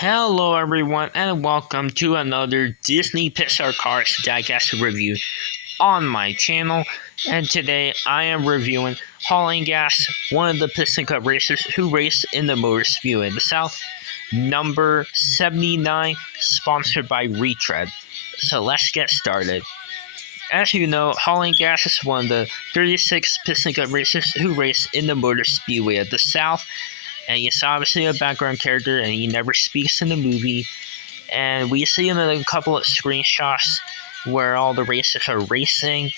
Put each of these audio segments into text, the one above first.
Hello everyone and welcome to another Disney Pixar Cars Diecast review on my channel. And today I am reviewing Inngas, one of the Piston Cup racers who raced in the Motor Speedway of the South, number 79, sponsored by Retread. So let's get started. As you know, Inngas is one of the 36 Piston Cup racers who race in the Motor Speedway of the South. And he's obviously a background character, and he never speaks in the movie. And we see him in a couple of screenshots where all the racers are racing.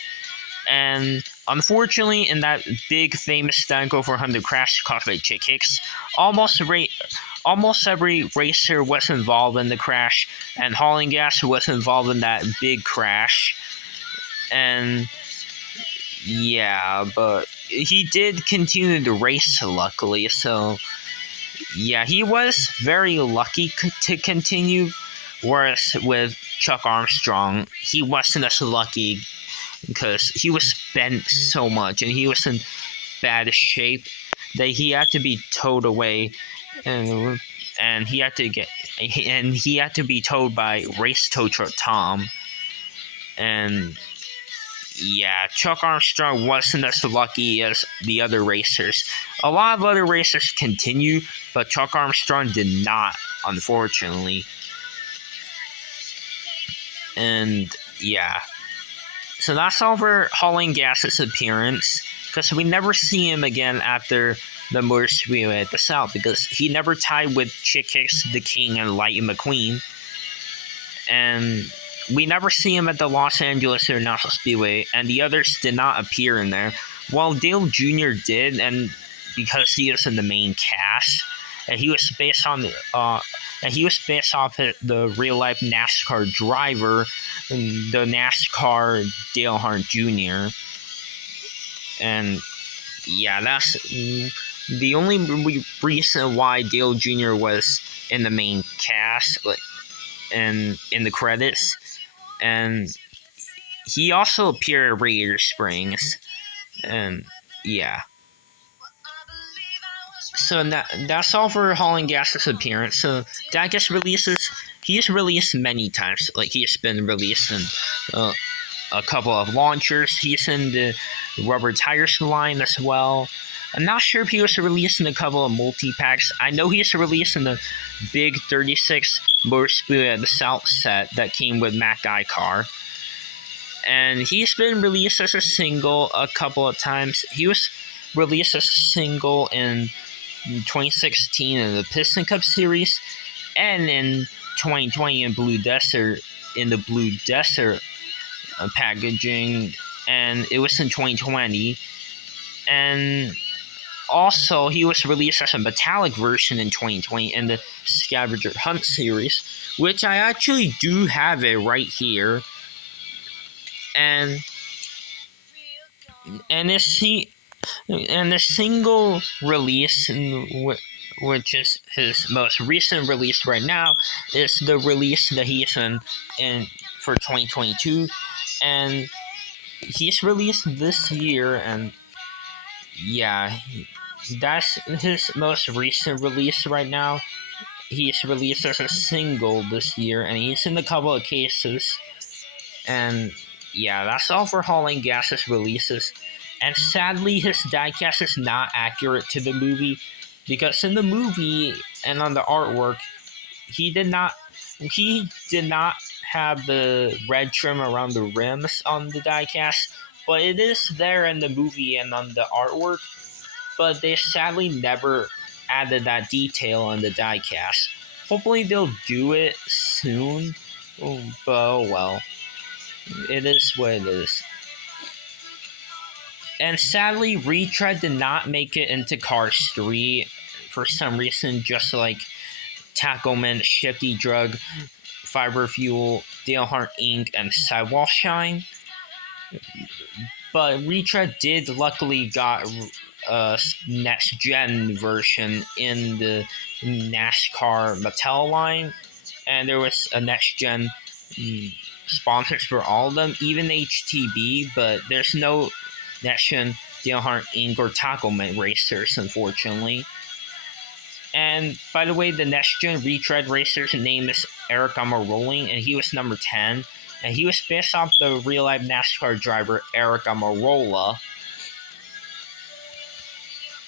And unfortunately, in that big famous stunt over 100 crash caused by Chick Hicks, almost every racer was involved in the crash, and Inngas was involved in that big crash. And yeah, but he did continue to race, luckily, so yeah, he was very lucky to continue, whereas with Chuck Armstrong, he wasn't as lucky because he was bent so much and he was in bad shape that he had to be towed away, and he had to be towed by race tow truck Tom. And yeah, Chuck Armstrong wasn't as lucky as the other racers. A lot of other racers continue, but Chuck Armstrong did not, unfortunately. And yeah, so that's all for Inngas' appearance, because we never see him again after the Motor Speedway at the South, because he never tied with Chick Hicks, the King, and Lightning McQueen. And we never see him at the Los Angeles International Speedway, and the others did not appear in there. While Dale Jr. did, and because he was in the main cast, and he was based off the real life NASCAR driver, the NASCAR Dale Earnhardt Jr. And yeah, that's the only reason why Dale Jr. was in the main cast, and in the credits. And he also appeared at Radiator Springs, and yeah. So that's all for Inngas' appearance. So Diecast releases, he's released many times. Like, he's been released in a couple of launchers. He's in the rubber tires line as well. I'm not sure if he was released in a couple of multi-packs. I know he's released in the big 36 Motor Speedway of the South set that came with Matt Guy car. And he's been released as a single a couple of times. He was released as a single in 2016 in the Piston Cup Series, and in 2020 in Blue Desert, in the Blue Desert packaging, and it was in 2020. And also, he was released as a metallic version in 2020 in the Scavenger Hunt series, which I actually do have it right here. And the single release, which is his most recent release right now, is the release that he's in for 2022, and he's released this year, and yeah, that's his most recent release right now. He's released as a single this year, and he's in a couple of cases. And yeah, that's all for Inngas' releases. And sadly, his diecast is not accurate to the movie, because in the movie and on the artwork, he did not have the red trim around the rims on the diecast, but it is there in the movie and on the artwork. But they sadly never added that detail on the diecast. Hopefully they'll do it soon, but oh well. It is what it is. And sadly, Retread did not make it into Cars 3 for some reason, just like Tackleman, Shifty Drug, Fiber Fuel, Dale Earnhardt Inc., and Sidewall Shine. But Retread did luckily got a next gen version in the NASCAR Mattel line, and there was a next gen sponsors for all of them, even HTB, but there's no next gen Dale Earnhardt Inc. or Tackleman racers, unfortunately. And by the way, the next gen retread racer's name is Eric Rolling, and he was number 10. And he was based off the real life NASCAR driver Eric Almirola.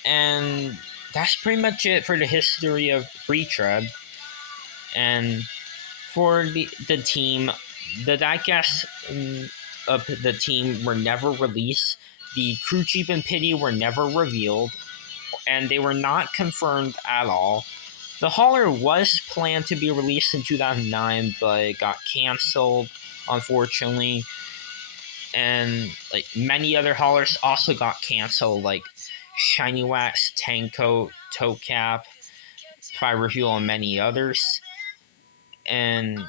And that's pretty much it for the history of retread. And for the team, the diecast of the team were never released. The crew chief and pity were never revealed, and they were not confirmed at all. The hauler was planned to be released in 2009, but it got canceled, unfortunately. And like many other haulers also got canceled, like Shiny Wax, Tank Coat, Toe Cap, Fire Refuel, and many others. And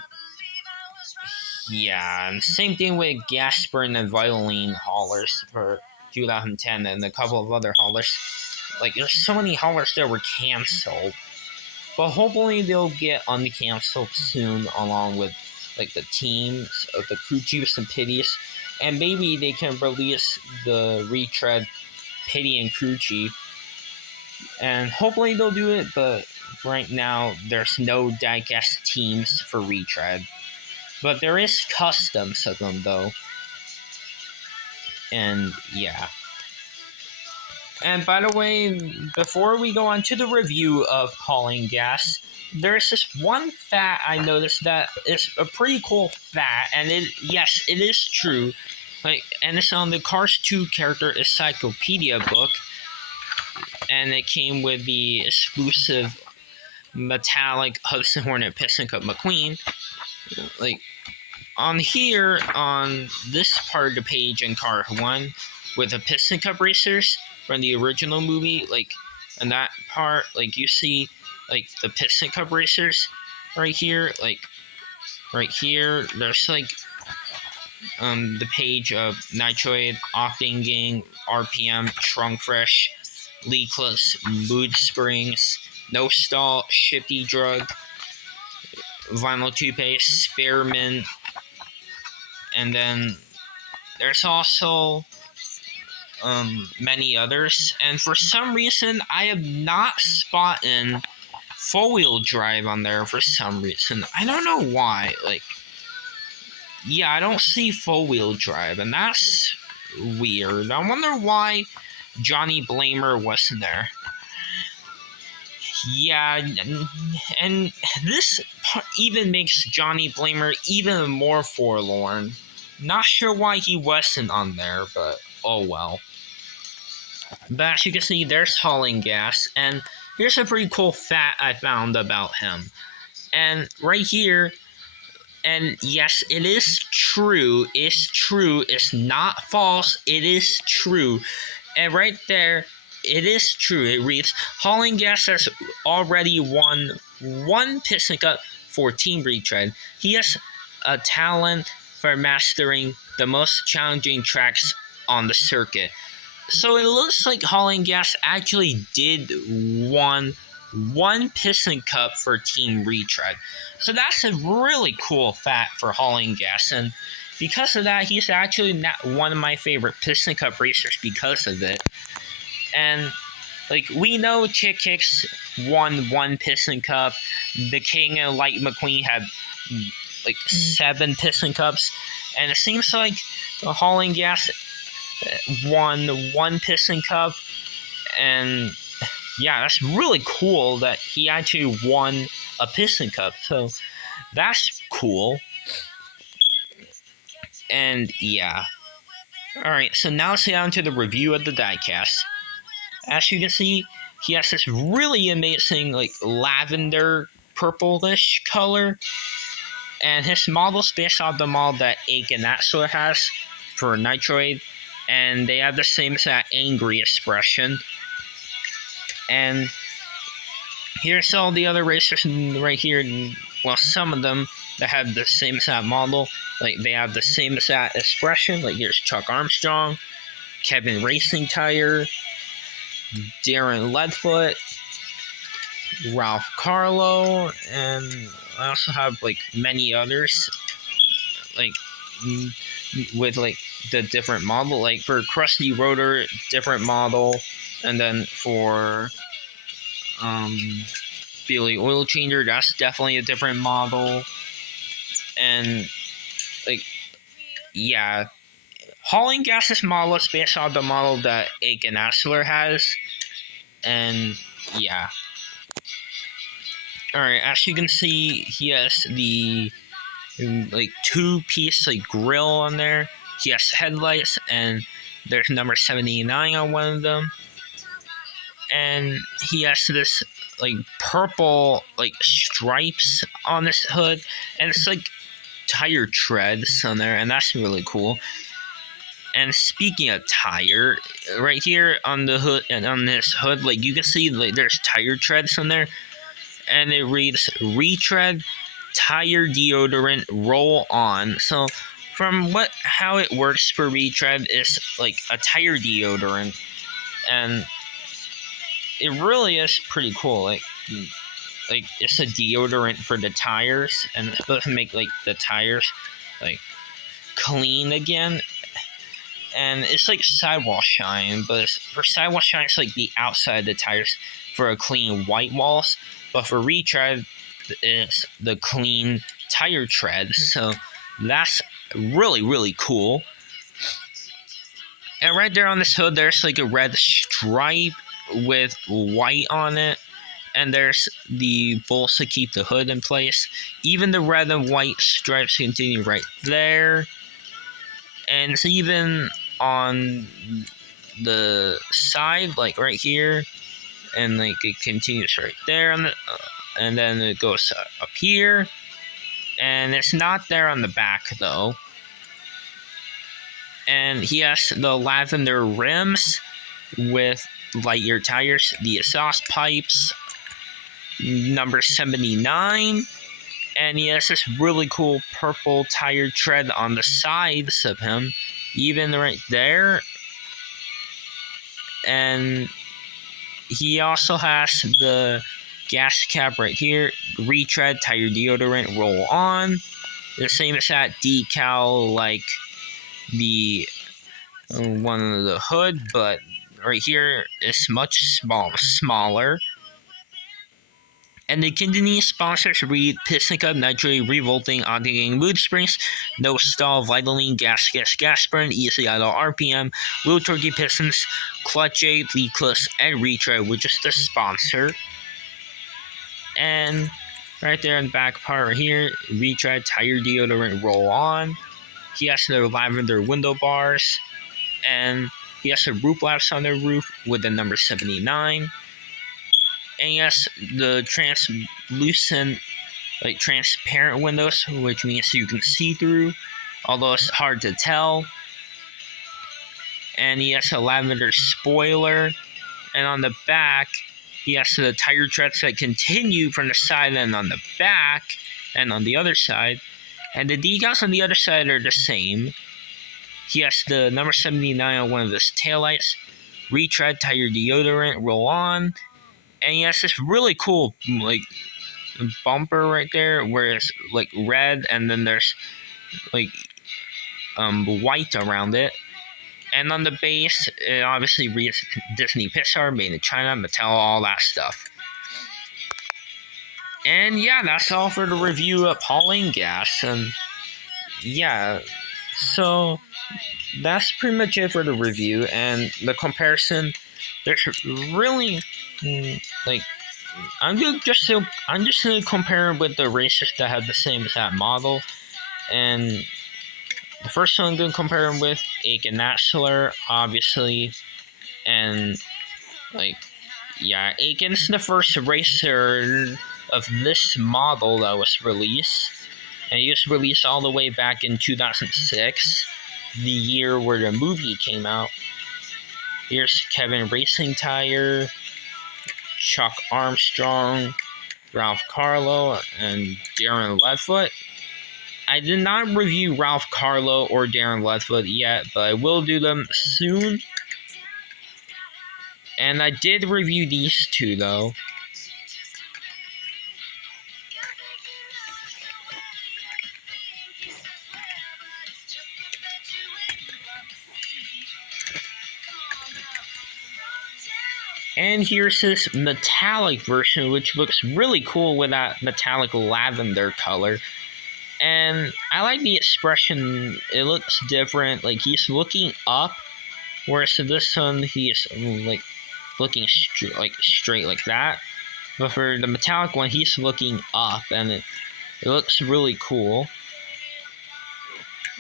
yeah, and same thing with Gasperin and Violine haulers for 2010 and a couple of other haulers. Like, there's so many haulers that were canceled. But hopefully they'll get uncanceled soon, along with like the teams of the crew chiefs and pities. And maybe they can release the retread pity and crew chief. And hopefully they'll do it, but right now there's no diecast teams for retread. But there is customs of them though. And yeah. And by the way, before we go on to the review of Hauling Gas, there's this one fact I noticed that is a pretty cool fact, and it is true. Like, and it's on the Cars 2 character encyclopedia book, and it came with the exclusive metallic Hudson Hornet Piston Cup McQueen. Like, on here, on this part of the page in Car 1, with the Piston Cup racers from the original movie, like, in that part, like, you see, like, the Piston Cup racers right here, like, right here, there's, like, the page of Nitroid, Octane Gang, RPM, Trunk Fresh, Leakless, Mood Springs, No Stall, Shifty Drug, Vinyl Toothpaste, Spearmint, and then there's also many others. And for some reason, I have not spotted four-wheel drive on there for some reason. I don't know why. Like, yeah, I don't see four-wheel drive, and that's weird. I wonder why Johnny Blamer wasn't there. Yeah, and this even makes Johnny Blamer even more forlorn. Not sure why he wasn't on there, but oh well. But as you can see, there's Hauling Gas, and here's a pretty cool fact I found about him. And right here, and yes, it is true, it's not false, it is true. And right there, it is true. It reads, Hauling Gas has already won one Piston Cup for Team Retread. He has a talent for mastering the most challenging tracks on the circuit. So it looks like Hauling Gas actually did won one Piston Cup for Team Retread. So that's a really cool fact for Hauling Gas, and because of that, he's actually not one of my favorite Piston Cup racers because of it. And like, we know Chick Hicks won one Piston Cup. The King and Light McQueen had like 7 Piston Cups, and it seems like the Hauling Gas won one Piston Cup. And yeah, that's really cool that he actually won a Piston Cup. So that's cool. And yeah. Alright, so now let's get on to the review of the diecast. As you can see, he has this really amazing, like, lavender purplish color. And his model's based off the model that Akinatsor has for Nitroid. And they have the same exact angry expression. And here's all the other racers right here. Well, some of them that have the same exact model. Like, they have the same exact expression. Like, here's Chuck Armstrong, Kevin Racing Tire, Darren Leadfoot, Ralph Carlo, and I also have like many others, like with like the different model. Like for Krusty Rotor, different model, and then for Billy Oil Changer, that's definitely a different model. And like, yeah, hauling gas's model is based on the model that Inngas has. And yeah. Alright, as you can see, he has the like two-piece like grill on there. He has headlights, and there's number 79 on one of them. And he has this like purple like stripes on his hood, and it's like tire treads on there, and that's really cool. And speaking of tire, right here on the hood and on this hood, like you can see like there's tire treads on there, and it reads retread tire deodorant roll on. So from how it works for retread is like a tire deodorant, and it really is pretty cool. Like it's a deodorant for the tires, and it's supposed to make like the tires like clean again. And it's like sidewall shine, but for sidewall shine it's like the outside of the tires for a clean white walls, but for retread it's the clean tire treads. So that's really cool. And right there on this hood there's like a red stripe with white on it, and there's the bolts to keep the hood in place. Even the red and white stripes continue right there, and it's even on the side, like right here, and like it continues right there on the, and then it goes up here, and it's not there on the back though. And he has the lavender rims with light year tires, the exhaust pipes, number 79, and he has this really cool purple tire tread on the sides of him, even right there. And he also has the gas cap right here, retread tire deodorant roll on, the same as that decal like the one of the hood, but right here is much smaller. And the continuing sponsors read Piston Cup Nitrate Revolting Octane Mood Springs, No Stall Vitaline Gas Burn, Easy Idle RPM, Little Turkey Pistons, Clutch A, Leadless, and Retread, which is the sponsor. And right there in the back part right here, Retread Tire Deodorant Roll On. He has the lavender window bars, and he has the roof flaps on the roof with the number 79. And yes, the translucent, like transparent windows, which means you can see through, although it's hard to tell. And he has a lavender spoiler, and on the back, he has the tire treads that continue from the side and on the back, and on the other side. And the decals on the other side are the same. He has the number 79 on one of his taillights, retread tire deodorant roll on, and he has this really cool like bumper right there where it's like red, and then there's like white around it. And on the base, it obviously reads Disney Pixar, made in China, Mattel, all that stuff. And yeah, that's all for the review of hauling gas. And yeah, so that's pretty much it for the review and the comparison. There's really like I'm just gonna compare it with the racers that have the same exact model. And the first one I'm gonna compare them with Aiken obviously, and like yeah, Aiken's the first racer of this model that was released, and he was released all the way back in 2006, the year where the movie came out. Here's Kevin Racing Tire, Chuck Armstrong, Ralph Carlo, and Darren Ledfoot. I did not review Ralph Carlo or Darren Ledfoot yet, but I will do them soon. And I did review these two though. And here's his metallic version, which looks really cool with that metallic lavender color. And I like the expression, it looks different. Like he's looking up, whereas this one he's like looking straight like that. But for the metallic one, he's looking up, and it looks really cool.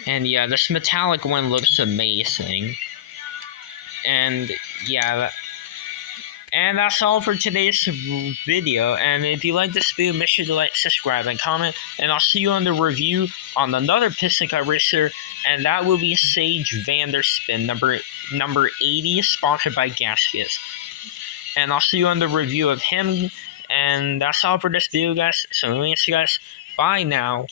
And yeah, this metallic one looks amazing. And yeah, and that's all for today's video. And if you like this video, make sure to like, subscribe, and comment. And I'll see you on the review on another piston car racer, and that will be Sage Vanderspin number 80, sponsored by Gaskets. And I'll see you on the review of him. And that's all for this video, guys. So, anyways, guys, bye now.